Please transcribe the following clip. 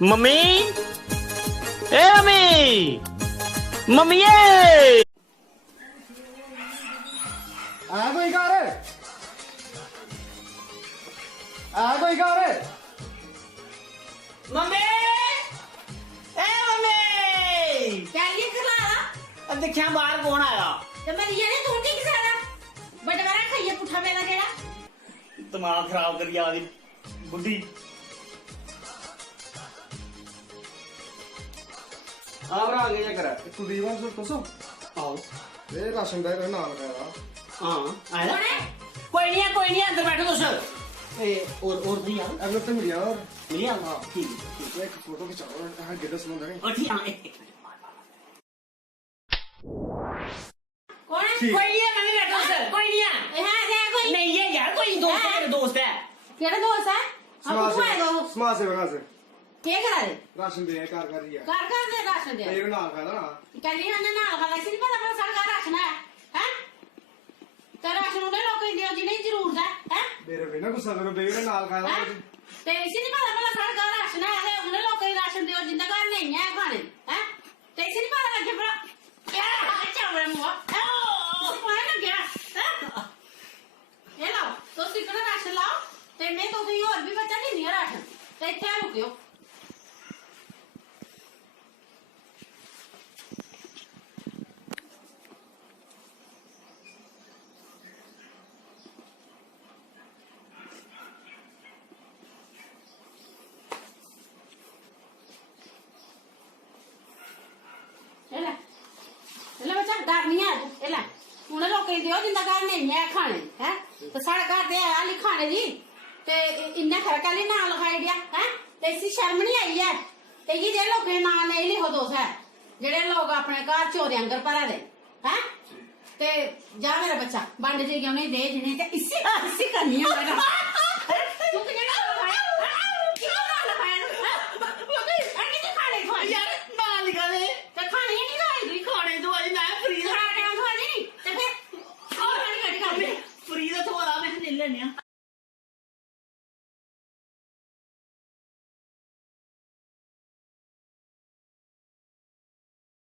mummy ए mummy mummy ए आ कोई घर आ कोई घर मम्मी ए मम्मी क्या ये कर रहा अब देखिया बाहर कौन आया तो मैं ये नहीं तोटी किस रहा बटवारा खाइए पुठा मेला जेड़ा दिमाग खराब कर दिया आदि बुढ़ी आवर आ गया करा कुलदीप हम सब कसो आओ ये राशन का नाम लगाया हाँ आया कौन है कोई नहीं अंदर बैठो तो सर और भी यार अगले तो मिलिया और मिल गया हाँ ठीक है एक फोटो खिंचाओ हां गिरस सुन रहे और ठीक हाँ एक कौन है कोई नहीं है मैं भी बैठा हूँ सर कोई नहीं है हां है कोई नहीं है यार कोई दोस्त है मेरा दोस्त है केड़ा दोस्त है हम समाज को है दो समाज सेवा से के करा रे राशन दे कार कर दिया कर दे राशन दे ये नाम खाना ना कली हमने ना लगा सी पता अपना सरकार राशन है हैं तो राशन उन्हें लोग इंडिया जी नहीं जरूर है हैं मेरे बिना गुस्सा करो बेबी नाल खाना ते इसी नहीं पता अपना सरकार राशन है उन्हें लोग राशन दियो जिंदा घर नहीं है खाने हैं ते इसी नहीं पता लगे बड़ा क्या अच्छा बड़ा मुआ ओ मार लग गया हैं ये लाओ तो सिकड़ा राशन लाओ ते मैं तो कोई और भी बच्चा नहीं है राशन ते क्या रुकियो बच्चा डर नहीं है उन्हें लोग दियो जिंदा घर नहीं है खाने है तो साढ़े घर ते है आली खाने दी ते इन्ने खरा कल नाम लिखाई दिया है ते इसी शर्म नहीं आई है ते ये जे लोग नाम नहीं लिखो दोस्त है जेडे लोग अपने घर चोरी अंगर भरा दे हैं ते जा मेरा बच्चा बंड जी उन्हें दे जिन्हें ते इसी करनी है मेरा तू कि जेड़ा लिखाया क्यों नाम लिखाया अन्नी ते खाने खा यार ना लिखा दे ते खाने ही नहीं खाई दी खाने तो आज मैं फ्री खाने खा दी नहीं ते फिर और गाड़ी कर दे फ्री ਦਾ ਥੋੜਾ ਮੈਂ ਲੈ ਲੈਣੇ ਆ